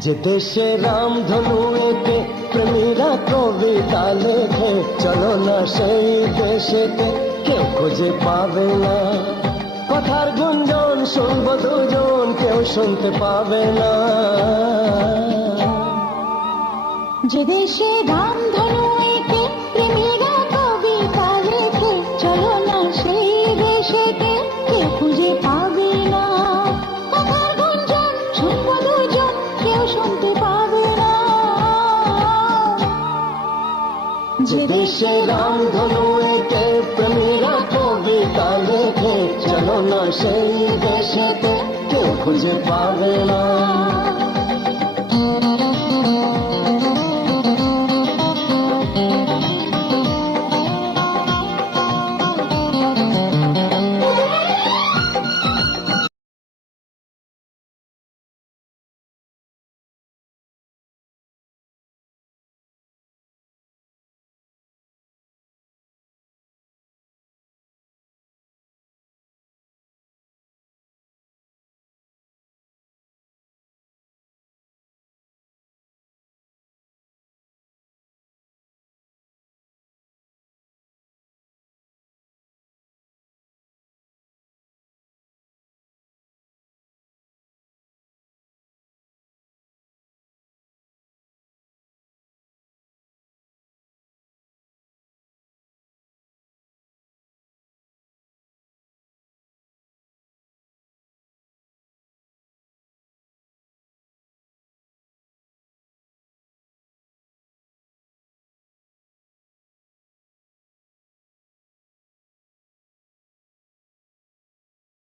যে দেশে রামধনু এঁকে প্রেমীরা কবিতা লেখে, চলো না সেই দেশেতে, কেউ খুঁজে পাবে না। কথার গুঞ্জন শুনবো দুজন, কেউ শুনতে পাবে না। যে দেশে রামধনু এঁকে প্রেমীরা কবিতা লেখে, চলো না সেই দেশেতে, কেউ খুঁজে পাবে না। কথার গুঞ্জন শুনবো দুজন, কেউ শুনতে পাবে না। যে দেশে রামধনু এঁকে প্রেমীরা কবিতা লেখে, চলো না সেই দেশেতে, কেউ খুঁজে পাবে না।